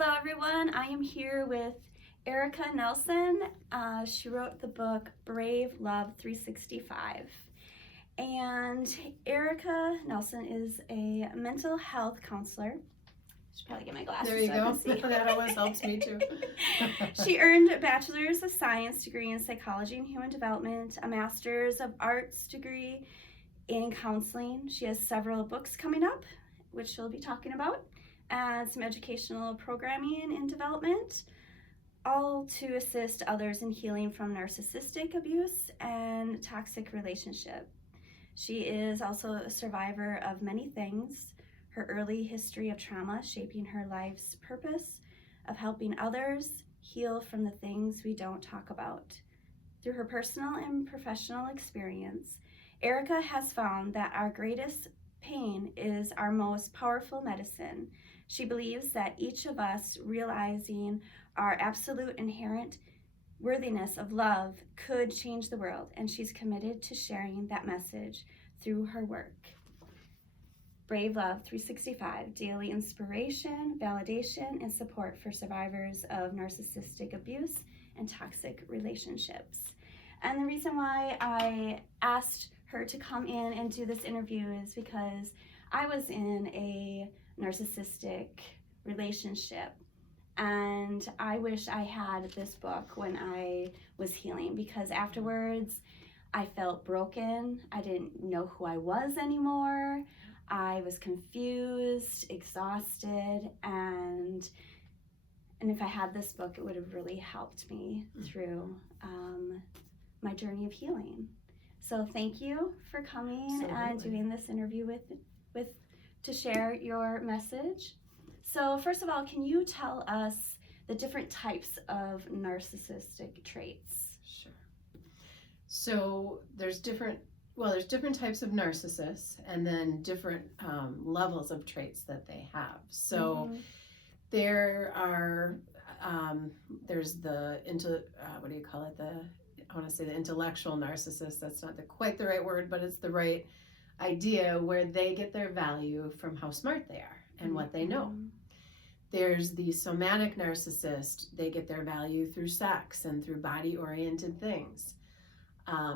Hello everyone, I am here with Erika Nelson. She wrote the book Brave Love 365. And Erika Nelson is a mental health counselor. I should probably get my glasses. There you so go. I can see. That always helps me too. She earned a Bachelor's of Science degree in Psychology and Human Development, a Master's of Arts degree in Counseling. She has several books coming up, which she'll be talking about, and some educational programming and development, all to assist others in healing from narcissistic abuse and toxic relationship. She is also a survivor of many things, her early history of trauma shaping her life's purpose of helping others heal from the things we don't talk about. Through her personal and professional experience, Erika has found that our greatest pain is our most powerful medicine. She believes that each of us realizing our absolute inherent worthiness of love could change the world, and she's committed to sharing that message through her work. Brave Love 365, daily inspiration, validation, and support for survivors of narcissistic abuse and toxic relationships. And the reason why I asked her to come in and do this interview is because I was in a narcissistic relationship, and I wish I had this book when I was healing, because afterwards I felt broken. I didn't know who I was anymore. I was confused, exhausted, and if I had this book, it would have really helped me through my journey of healing. So thank you for coming and doing this interview with to share your message. So first of all, can you tell us the different types of narcissistic traits? Sure. So there's different types of narcissists, and then different levels of traits that they have. So there are there's the I want to say the intellectual narcissist. That's not quite the right word, but it's the right idea, where they get their value from how smart they are and what they know. There's the somatic narcissist. They get their value through sex and through body-oriented things.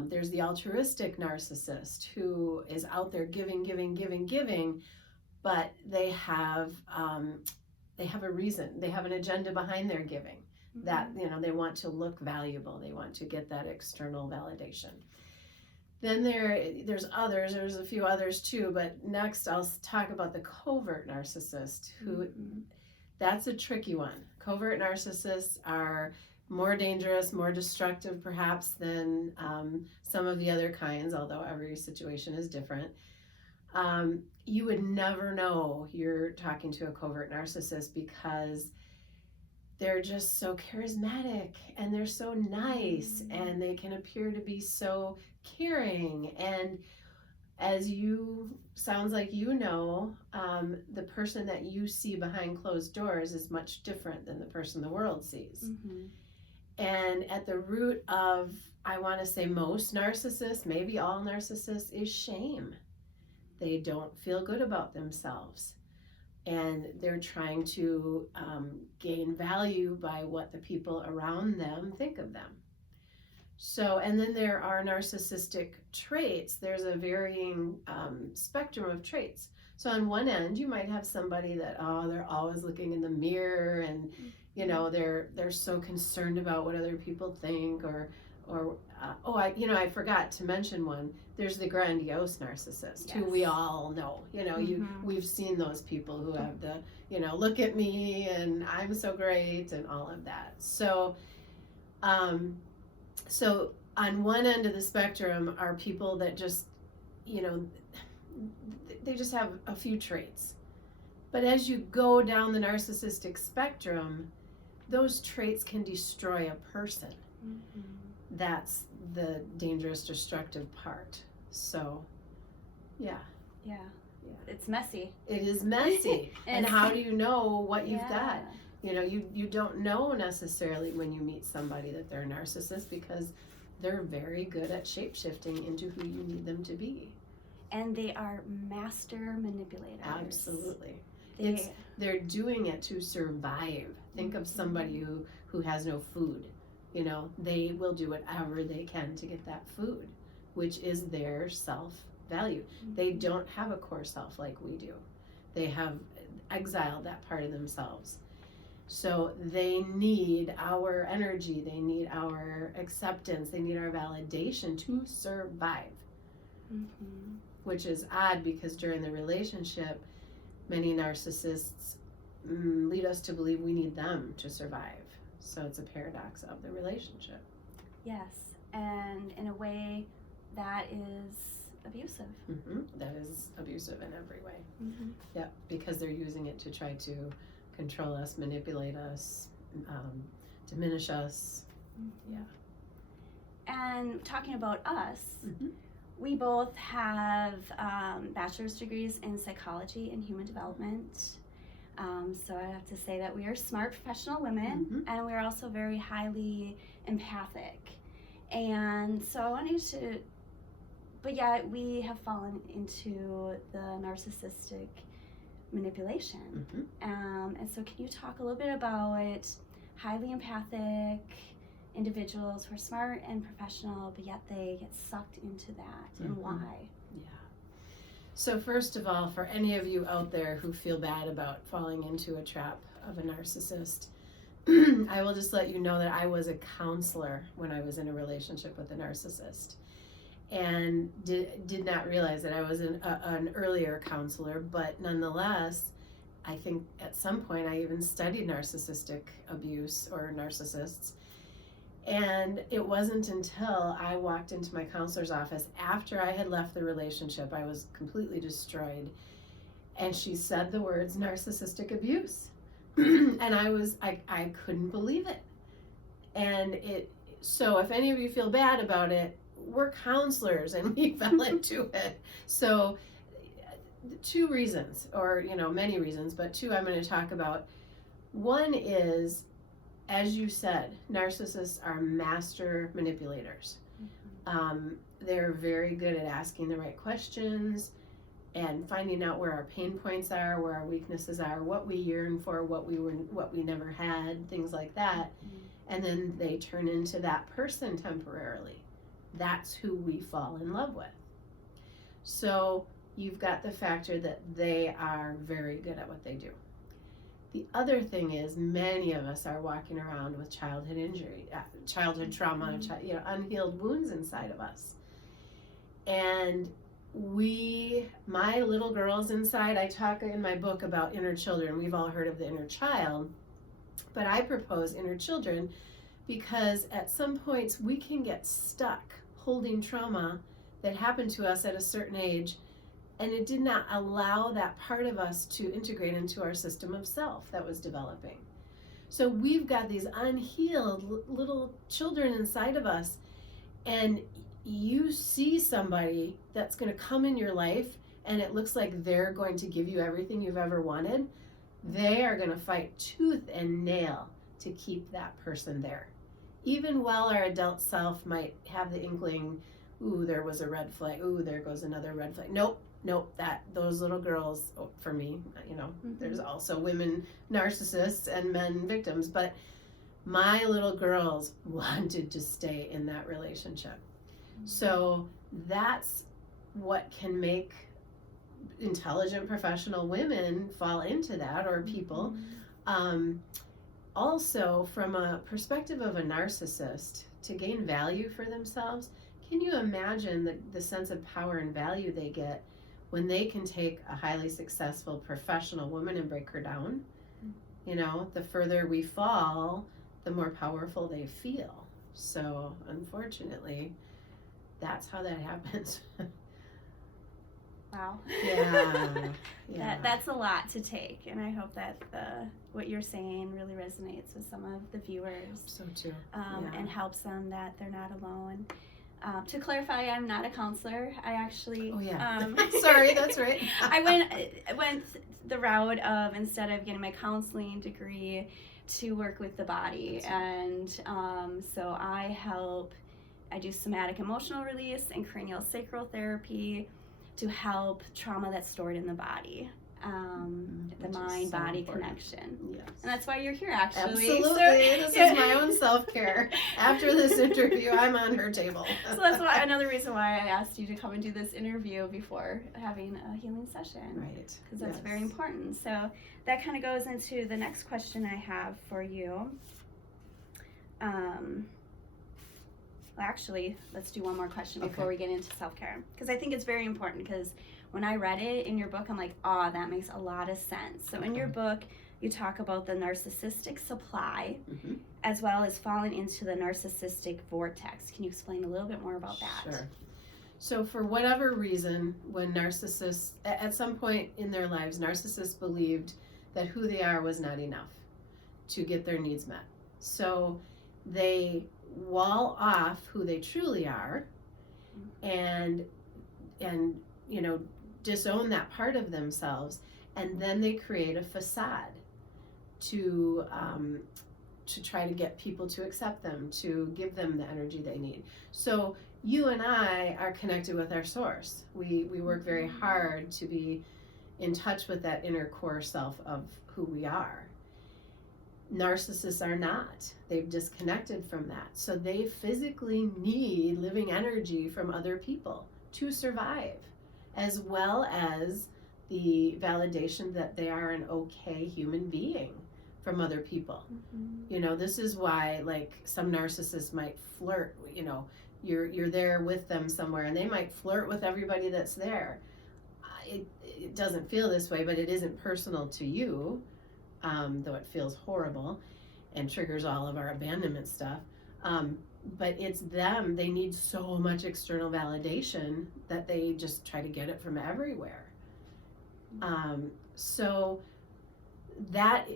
There's the altruistic narcissist, who is out there giving, but they have a reason. They have an agenda behind their giving. That, they want to look valuable. They want to get that external validation. Then there's others. There's a few others too, but next I'll talk about the covert narcissist, who that's a tricky one. Covert narcissists are more dangerous, more destructive perhaps than some of the other kinds, although every situation is different. You would never know you're talking to a covert narcissist, because they're just so charismatic and they're so nice, and they can appear to be so caring. And as sounds like the person that you see behind closed doors is much different than the person the world sees. And at the root of, I want to say, most narcissists, maybe all narcissists, is shame. They don't feel good about themselves, and they're trying to gain value by what the people around them think of them. So, and then there are narcissistic traits. There's a varying spectrum of traits. So on one end, you might have somebody that, they're always looking in the mirror, and they're so concerned about what other people think, I forgot to mention one. There's the grandiose narcissist, who we all know. We've seen those people who have the, look at me and I'm so great and all of that. So, so on one end of the spectrum are people that just, they just have a few traits. But as you go down the narcissistic spectrum, those traits can destroy a person. That's the dangerous, destructive part. So, yeah. It's messy. It is messy. And how do you know what you've got? You don't know necessarily when you meet somebody that they're a narcissist, because they're very good at shape-shifting into who you need them to be. And they are master manipulators. Absolutely. They're doing it to survive. Think of somebody who has no food. You know, they will do whatever they can to get that food, which is their self-value. They don't have a core self like we do. They have exiled that part of themselves. So they need our energy, they need our acceptance, they need our validation to survive. Which is odd because during the relationship, many narcissists lead us to believe we need them to survive. So it's a paradox of the relationship. Yes, and in a way that is abusive. That is abusive in every way. Yeah, because they're using it to try to control us, manipulate us, diminish us. Yeah. And talking about us, we both have bachelor's degrees in psychology and human development. So I have to say that we are smart professional women, and we're also very highly empathic. And so I wanted to, but yet we have fallen into the narcissistic manipulation. And so can you talk a little bit about highly empathic individuals who are smart and professional, but yet they get sucked into that, and why? Yeah. So first of all, for any of you out there who feel bad about falling into a trap of a narcissist, I will just let you know that I was a counselor when I was in a relationship with a narcissist, and did not realize that I was an earlier counselor, but nonetheless, I think at some point I even studied narcissistic abuse or narcissists. And it wasn't until I walked into my counselor's office after I had left the relationship, I was completely destroyed, and she said the words narcissistic abuse. And I couldn't believe it. And so if any of you feel bad about it, we're counselors and we fell into it. So 2 reasons, or many reasons, but 2 I'm going to talk about. One is, as you said, narcissists are master manipulators. They're very good at asking the right questions and finding out where our pain points are, where our weaknesses are, what we yearn for, what we never had, things like that. And then they turn into that person temporarily. That's who we fall in love with. So you've got the factor that they are very good at what they do. The other thing is, many of us are walking around with childhood injury, childhood trauma, unhealed wounds inside of us. And my little girls inside, I talk in my book about inner children. We've all heard of the inner child, but I propose inner children because at some points we can get stuck holding trauma that happened to us at a certain age, and it did not allow that part of us to integrate into our system of self that was developing. So we've got these unhealed little children inside of us, and you see somebody that's going to come in your life and it looks like they're going to give you everything you've ever wanted. They are going to fight tooth and nail to keep that person there. Even while our adult self might have the inkling, ooh, there was a red flag, ooh, there goes another red flag. Nope, those little girls, for me, there's also women narcissists and men victims, but my little girls wanted to stay in that relationship. So that's what can make intelligent professional women fall into that, or people. Also, from a perspective of a narcissist, to gain value for themselves, can you imagine the sense of power and value they get when they can take a highly successful professional woman and break her down? The further we fall, the more powerful they feel. So unfortunately, that's how that happens. Wow. Yeah. That's a lot to take, and I hope that what you're saying really resonates with some of the viewers. So too. And helps them that they're not alone. To clarify, I'm not a counselor. I actually. Oh yeah. Sorry, that's right. I went the route of, instead of getting my counseling degree, to work with the body, and so I do somatic emotional release and cranial sacral therapy to help trauma that's stored in the body. the Which is mind-body so important. connection. Yes. And that's why you're here, actually. Absolutely. So, This is my own self-care. After this interview, I'm on her table. So that's another reason why I asked you to come and do this interview before having a healing session. Right. Because that's very important. So that kind of goes into the next question I have for you. Well, actually, let's do one more question before we get into self-care. Because I think it's very important, because when I read it in your book, I'm like, oh, that makes a lot of sense. So in your book, you talk about the narcissistic supply, as well as falling into the narcissistic vortex. Can you explain a little bit more about that? Sure. So for whatever reason, when narcissists, at some point in their lives, narcissists believed that who they are was not enough to get their needs met. So they wall off who they truly are and disown that part of themselves, and then they create a facade to try to get people to accept them, to give them the energy they need. So you and I are connected with our source. We work very hard to be in touch with that inner core self of who we are. Narcissists are not. They've disconnected from that. So they physically need living energy from other people to survive, as well as the validation that they are an okay human being from other people. This is why, like, some narcissists might flirt. You're there with them somewhere, and they might flirt with everybody that's there. It doesn't feel this way, but it isn't personal to you. Though it feels horrible and triggers all of our abandonment stuff. But it's them. They need so much external validation that they just try to get it from everywhere. So that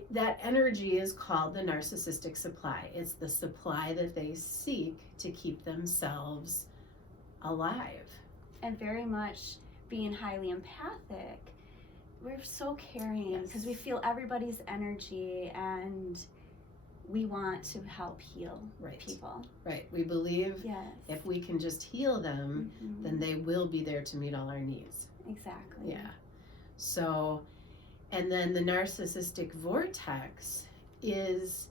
energy is called the narcissistic supply. It's the supply that they seek to keep themselves alive. And very much being highly empathic, we're so caring because we feel everybody's energy, and we want to help heal people. Right. We believe if we can just heal them, then they will be there to meet all our needs. Exactly. Yeah. So, and then the narcissistic vortex it's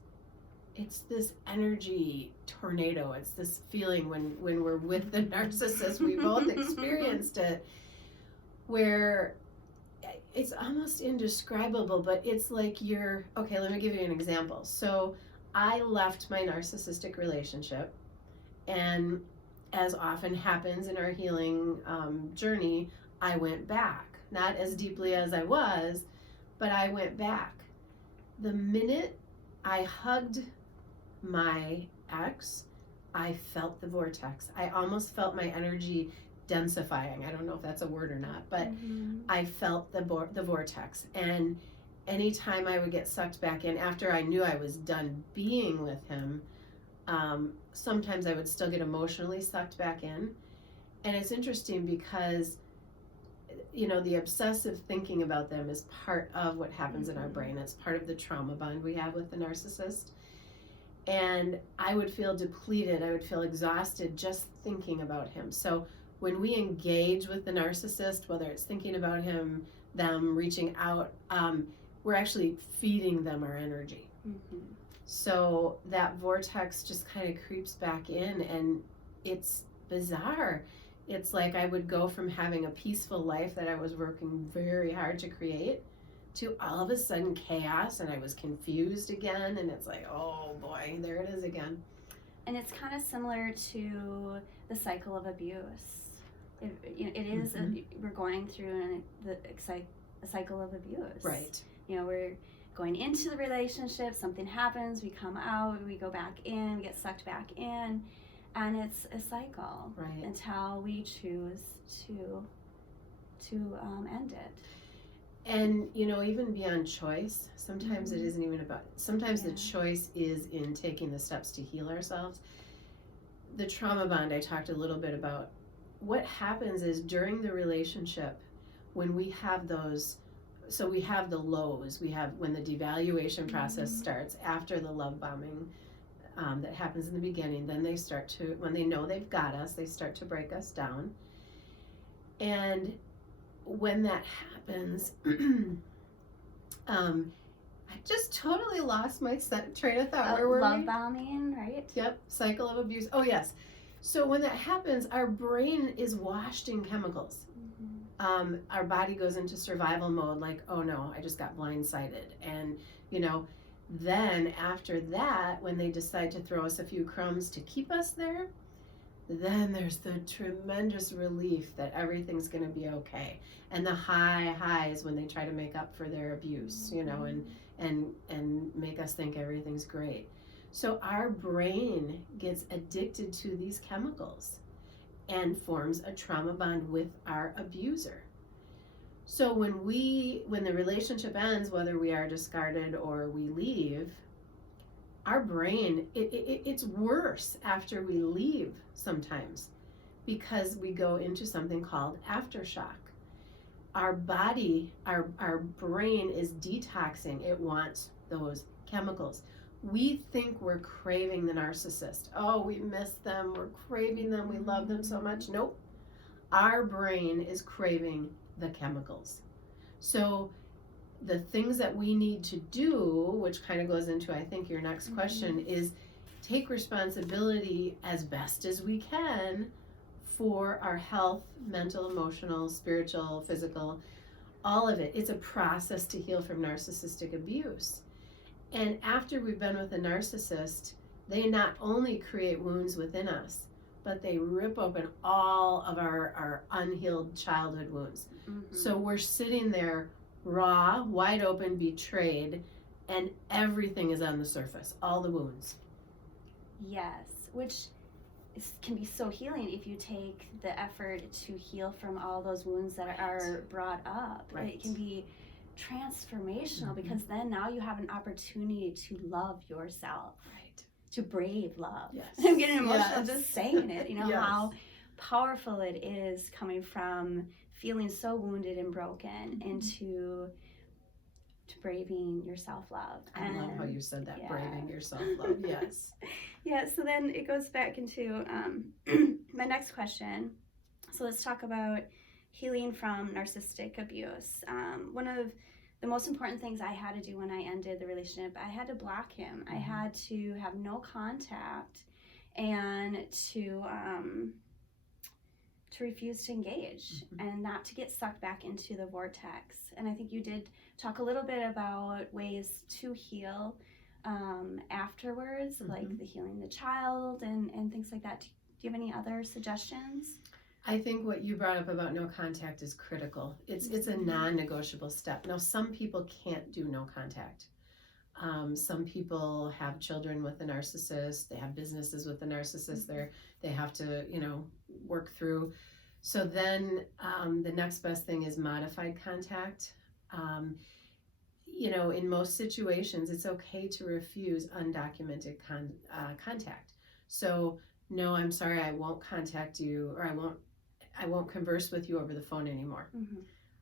this energy tornado. It's this feeling when we're with the narcissist, we both experienced it, where it's almost indescribable, but it's like okay, let me give you an example. So I left my narcissistic relationship, and as often happens in our healing journey, I went back. Not as deeply as I was, but I went back. The minute I hugged my ex, I felt the vortex. I almost felt my energy densifying. I don't know if that's a word or not, but I felt the vortex. And anytime I would get sucked back in after I knew I was done being with him, sometimes I would still get emotionally sucked back in. And it's interesting because the obsessive thinking about them is part of what happens in our brain. It's part of the trauma bond we have with the narcissist. And I would feel depleted. I would feel exhausted just thinking about him. So when we engage with the narcissist, whether it's thinking about him, them, reaching out, we're actually feeding them our energy. So that vortex just kind of creeps back in, and it's bizarre. It's like I would go from having a peaceful life that I was working very hard to create to all of a sudden chaos, and I was confused again, and it's like, oh boy, there it is again. And it's kind of similar to the cycle of abuse. It is, we're going through a cycle of abuse. Right. We're going into the relationship, something happens, we come out, we go back in, we get sucked back in, and it's a cycle until we choose to end it. And even beyond choice, sometimes it isn't even about, sometimes the choice is in taking the steps to heal ourselves. The trauma bond I talked a little bit about, what happens is during the relationship, when we have those, so we have the lows, we have when the devaluation process starts after the love bombing that happens in the beginning, then they start to, when they know they've got us, they start to break us down. And when that happens, I just totally lost my train of thought. Where were love we? bombing, right? Yep, cycle of abuse. Oh, yes. So when that happens, our brain is washed in chemicals. Our body goes into survival mode, like, oh no, I just got blindsided. And, then after that, when they decide to throw us a few crumbs to keep us there, then there's the tremendous relief that everything's going to be okay. And the highs when they try to make up for their abuse, and make us think everything's great. So our brain gets addicted to these chemicals and forms a trauma bond with our abuser. So when the relationship ends, whether we are discarded or we leave, our brain, it's worse after we leave sometimes, because we go into something called aftershock. Our body, our brain is detoxing. It wants those chemicals. We think we're craving the narcissist. Oh, we miss them. We're craving them. We love them so much. Nope. Our brain is craving the chemicals. So the things that we need to do, which kind of goes into, I think, your next question, is take responsibility as best as we can for our health, mental, emotional, spiritual, physical, all of it. It's a process to heal from narcissistic abuse. And after we've been with a narcissist, they not only create wounds within us, but they rip open all of our unhealed childhood wounds. So we're sitting there raw, wide open, betrayed, and everything is on the surface, all the wounds. Yes, which can be so healing if you take the effort to heal from all those wounds that are brought up. It can be transformational because then now you have an opportunity to love yourself, to brave love. I'm getting emotional just saying it, how powerful it is coming from feeling so wounded and broken into braving your self-love. I love how you said that, braving your self-love. Yes. So then it goes back into my next question. So let's talk about healing from narcissistic abuse. One of the most important things I had to do when I ended the relationship, I had to block him. I had to have no contact and to refuse to engage and not to get sucked back into the vortex. And I think you did talk a little bit about ways to heal afterwards, like the healing the child and things like that. Do you have any other suggestions? I think what you brought up about no contact is critical. It's a non-negotiable step. Now, some people can't do no contact. Some people have children with a narcissist. They have businesses with a narcissist. They have to, work through. So then the next best thing is modified contact. In most situations, it's okay to refuse undocumented contact. So, no, I'm sorry, I won't contact you, or I won't converse with you over the phone anymore.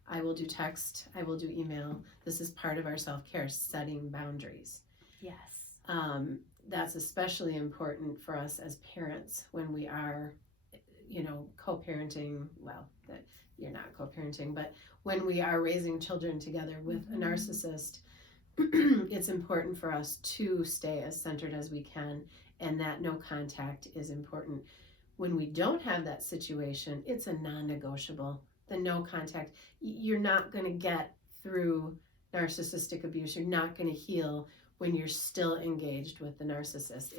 I will do text, I will do email. This is part of our self-care, setting boundaries. Yes. That's especially important for us as parents when we are, co-parenting. Well, that you're not co-parenting, but when we are raising children together with a narcissist, it's important for us to stay as centered as we can, and that no contact is important. When we don't have that situation, it's a non-negotiable. The no contact, you're not going to get through narcissistic abuse. You're not going to heal when you're still engaged with the narcissist.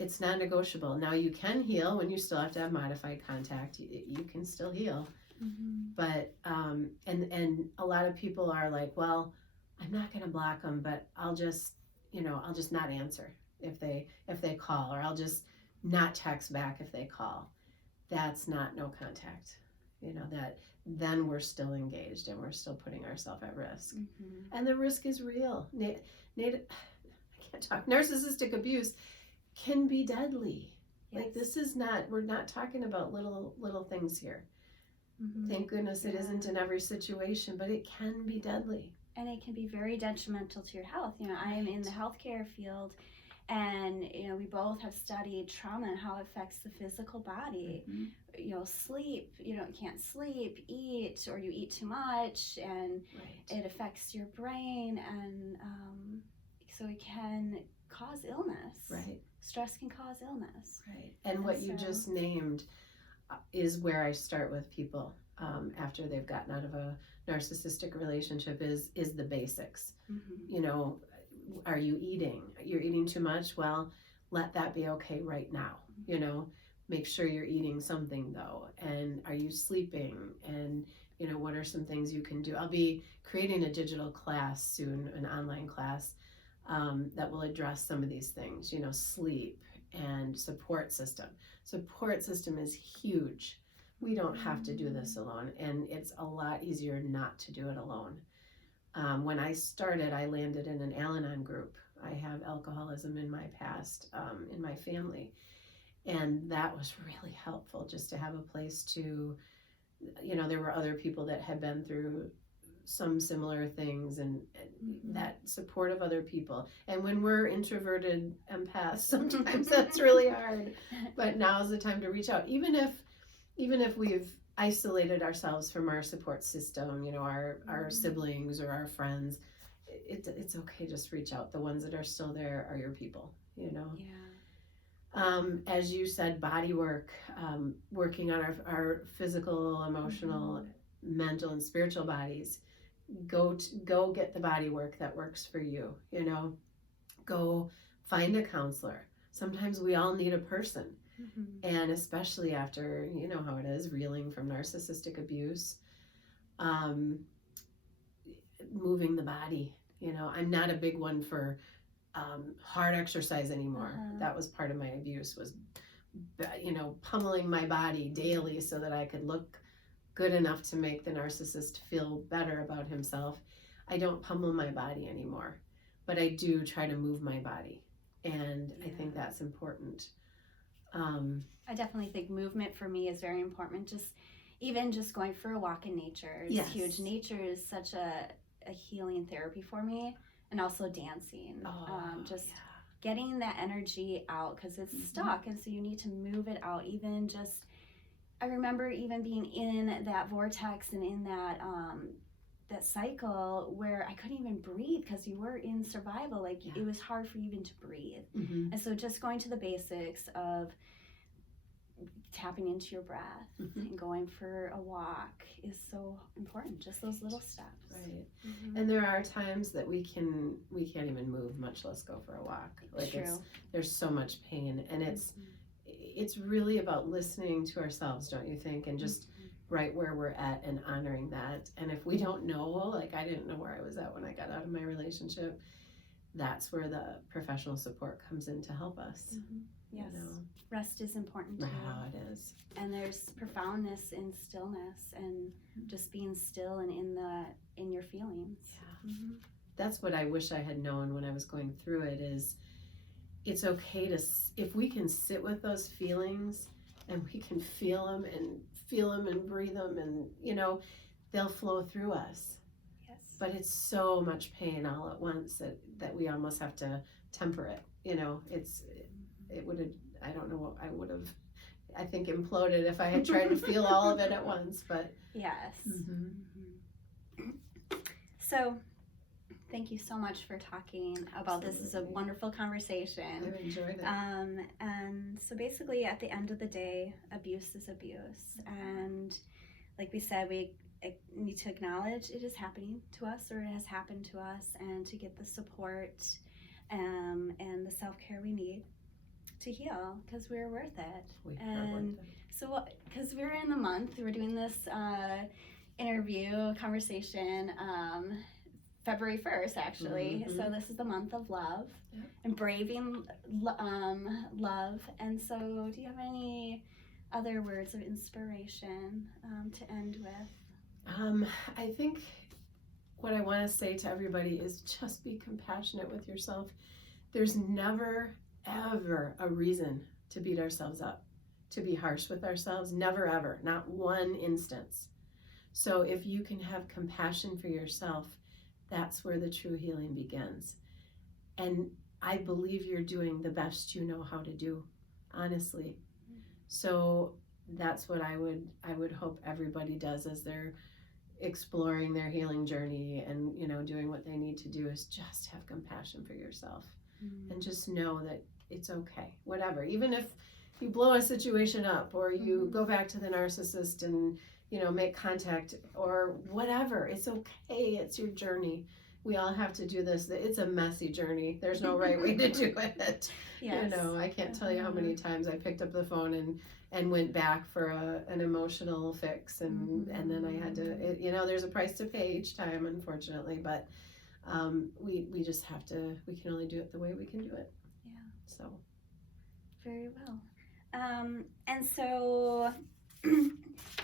It's non-negotiable. Now, you can heal when you still have to have modified contact. You can still heal. But and a lot of people are like, well, I'm not going to block them, but I'll just not answer if they call, or I'll just not text back if they call. That's not no contact. That then we're still engaged and we're still putting ourselves at risk. And the risk is real. I can't talk. Narcissistic abuse can be deadly. Like, this is not, we're not talking about little things here. Thank goodness it isn't in every situation, but it can be deadly. And it can be very detrimental to your health. I am in the healthcare field, And, we both have studied trauma and how it affects the physical body. Sleep, you can't sleep, eat, or you eat too much, and it affects your brain, and so it can cause illness. Right. Stress can cause illness. Right. And what you just named is where I start with people after they've gotten out of a narcissistic relationship is the basics. Are you eating? You're eating too much? Well, let that be okay right now. Make sure you're eating something though. And are you sleeping? And what are some things you can do? I'll be creating a digital class soon, an online class that will address some of these things. Sleep and support system. Support system is huge. We don't have to do this alone, and it's a lot easier not to do it alone. When I started, I landed in an Al-Anon group. I have alcoholism in my past, in my family. And that was really helpful, just to have a place to, there were other people that had been through some similar things, and that support of other people. And when we're introverted empaths, sometimes that's really hard. But now's the time to reach out. Even if we've isolated ourselves from our support system, our siblings or our friends, it's okay, just reach out. The ones that are still there are your people, As you said, body work, working on our physical, emotional, mental, and spiritual bodies. Go get the body work that works for you, Go find a counselor. Sometimes we all need a person. And especially after, how it is, reeling from narcissistic abuse, moving the body. I'm not a big one for hard exercise anymore. That was part of my abuse, was, pummeling my body daily so that I could look good enough to make the narcissist feel better about himself. I don't pummel my body anymore, but I do try to move my body. And I think that's important. I definitely think movement for me is very important. Even just going for a walk in nature is huge. Nature is such a healing therapy for me, and also dancing. Getting that energy out, because it's stuck, and so you need to move it out. I remember even being in that vortex and in that that cycle where I couldn't even breathe because you were in survival. It was hard for you even to breathe. And so just going to the basics of tapping into your breath and going for a walk is so important. Just those little steps. Right. And there are times that we can't even move, much less go for a walk. There's so much pain, and it's really about listening to ourselves, don't you think? And just right where we're at and honoring that. And if we don't know, I didn't know where I was at when I got out of my relationship, that's where the professional support comes in to help us. Yes. Rest is important too. Wow, it is. And there's profoundness in stillness, and just being still and in your feelings. Yeah. That's what I wish I had known when I was going through it, is it's okay if we can sit with those feelings and we can feel them and breathe them, and they'll flow through us. Yes. But it's so much pain all at once that we almost have to temper it. It would have, I don't know, I would have, I think, imploded if I had tried to feel all of it at once. But yes. So thank you so much for talking about this. This is a wonderful conversation. I've enjoyed it. And so basically, at the end of the day, abuse is abuse. And like we said, we need to acknowledge it is happening to us, or it has happened to us, and to get the support and the self-care we need to heal, because we're worth it. We are worth it. So, because we're in the month, we're doing this conversation February 1st, actually. So this is the month of love, and braving love. And so do you have any other words of inspiration to end with? I think what I want to say to everybody is just be compassionate with yourself. There's never, ever a reason to beat ourselves up, to be harsh with ourselves. Never, ever. Not one instance. So if you can have compassion for yourself, that's where the true healing begins. And I believe you're doing the best you know how to do, honestly. So that's what I would hope everybody does as they're exploring their healing journey and, you know, doing what they need to do, is just have compassion for yourself and just know that it's okay, whatever. Even if you blow a situation up, or you go back to the narcissist and, you know, make contact or whatever, it's okay. It's your journey. We all have to do this. It's a messy journey. There's no right way to do it. Yes. You know, I can't tell you how many times I picked up the phone and went back for an emotional fix, and then I had to, you know, there's a price to pay each time, unfortunately, but we just have to, we can only do it the way we can do it. Yeah. So. Very well. And so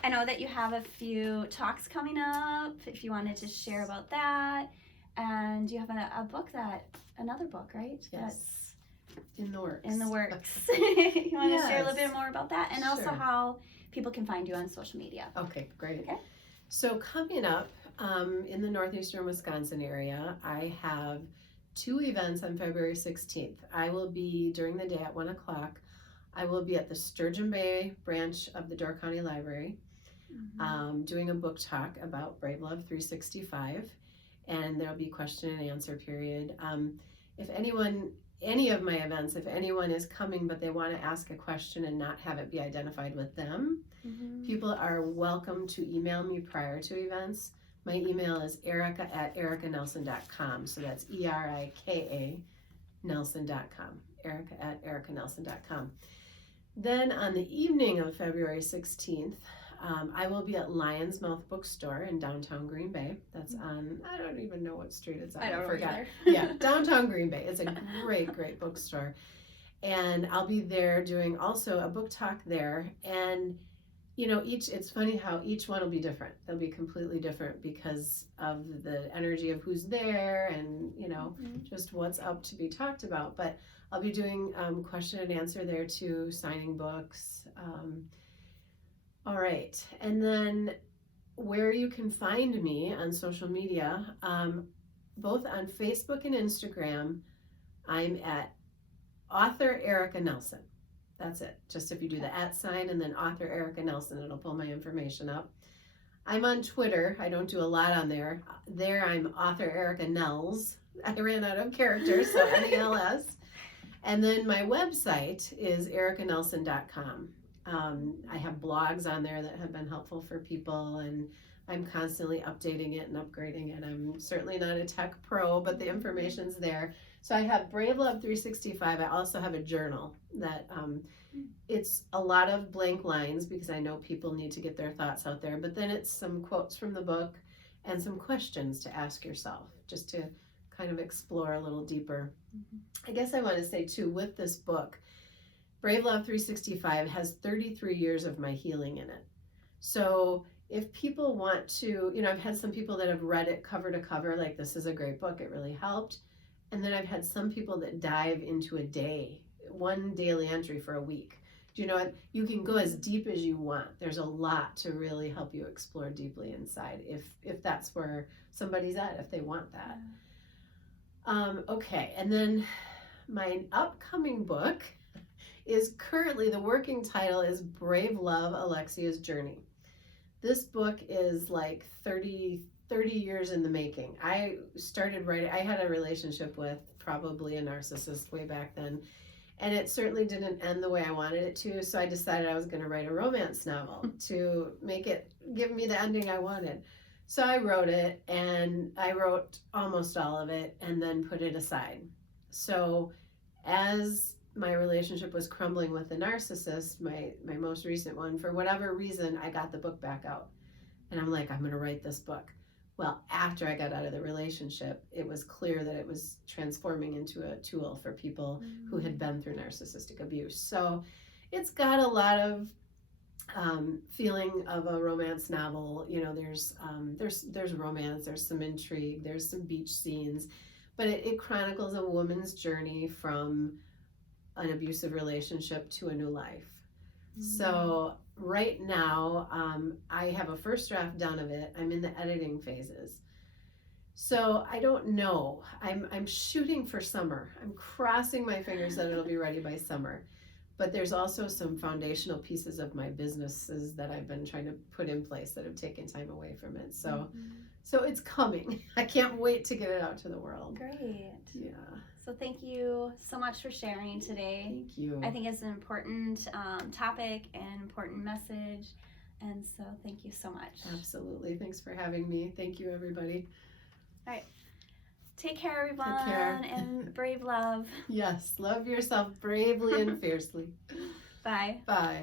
I know that you have a few talks coming up, if you wanted to share about that. And you have another book, right? Yes. That's in the works. You want to share a little Yes. bit more about that? And also Sure. how people can find you on social media. Okay, great. Okay. So coming up in the northeastern Wisconsin area, I have 2 events on February 16th. I will be, during the day at 1 o'clock, I will be at the Sturgeon Bay branch of the Door County Library doing a book talk about Brave Love 365, and there'll be question and answer period. If any of my events, if anyone is coming but they want to ask a question and not have it be identified with them, people are welcome to email me prior to events. My email is erikanelson.com. So that's ERIKA Nelson.com. Erika@erikanelson.com. Then on the evening of February 16th, I will be at Lion's Mouth Bookstore in downtown Green Bay. That's on, I don't even know what street it's on. I don't know forgot. either. Yeah, downtown Green Bay. It's a great bookstore. And I'll be there doing also a book talk there. And, you know, it's funny how each one will be different. They'll be completely different because of the energy of who's there and, you know, just what's up to be talked about. But I'll be doing question and answer there too, signing books. All right, and then where you can find me on social media, both on Facebook and Instagram, I'm at author Erika Nelson. That's it. Just if you do the @ and then author Erika Nelson, it'll pull my information up. I'm on Twitter. I don't do a lot on there. There I'm author Erika Nels. I ran out of characters, so NELS. And then my website is erikanelson.com. I have blogs on there that have been helpful for people, and I'm constantly updating it and upgrading it. I'm certainly not a tech pro, but the information's there. So I have Brave Love 365. I also have a journal that it's a lot of blank lines because I know people need to get their thoughts out there, but then it's some quotes from the book and some questions to ask yourself just to kind of explore a little deeper. I guess I want to say too, with this book, Brave Love 365 has 33 years of my healing in it. So if people want to, you know, I've had some people that have read it cover to cover, like this is a great book, it really helped. And then I've had some people that dive into a day, one daily entry for a week. Do you know what? You can go as deep as you want. There's a lot to really help you explore deeply inside if that's where somebody's at, if they want that. Okay, and then my upcoming book is currently, the working title is Brave Love, Alexia's Journey. This book is like 30 years in the making. I started writing, I had a relationship with probably a narcissist way back then, and it certainly didn't end the way I wanted it to, so I decided I was going to write a romance novel to make it, give me the ending I wanted. So I wrote it, and I wrote almost all of it and then put it aside. So as my relationship was crumbling with the narcissist, my most recent one, for whatever reason, I got the book back out. And I'm like, I'm going to write this book. Well, after I got out of the relationship, it was clear that it was transforming into a tool for people who had been through narcissistic abuse. So it's got a lot of feeling of a romance novel. You know, there's romance, there's some intrigue, there's some beach scenes, but it chronicles a woman's journey from an abusive relationship to a new life. So right now, I have a first draft done of it. I'm in the editing phases. So I don't know. I'm shooting for summer. I'm crossing my fingers that it'll be ready by summer. But there's also some foundational pieces of my businesses that I've been trying to put in place that have taken time away from it. So so it's coming. I can't wait to get it out to the world. Great. Yeah. So thank you so much for sharing today. Thank you. I think it's an important topic and important message. And so thank you so much. Absolutely. Thanks for having me. Thank you, everybody. Take care, everyone. Take care. And brave love. Yes. Love yourself bravely and fiercely. Bye. Bye.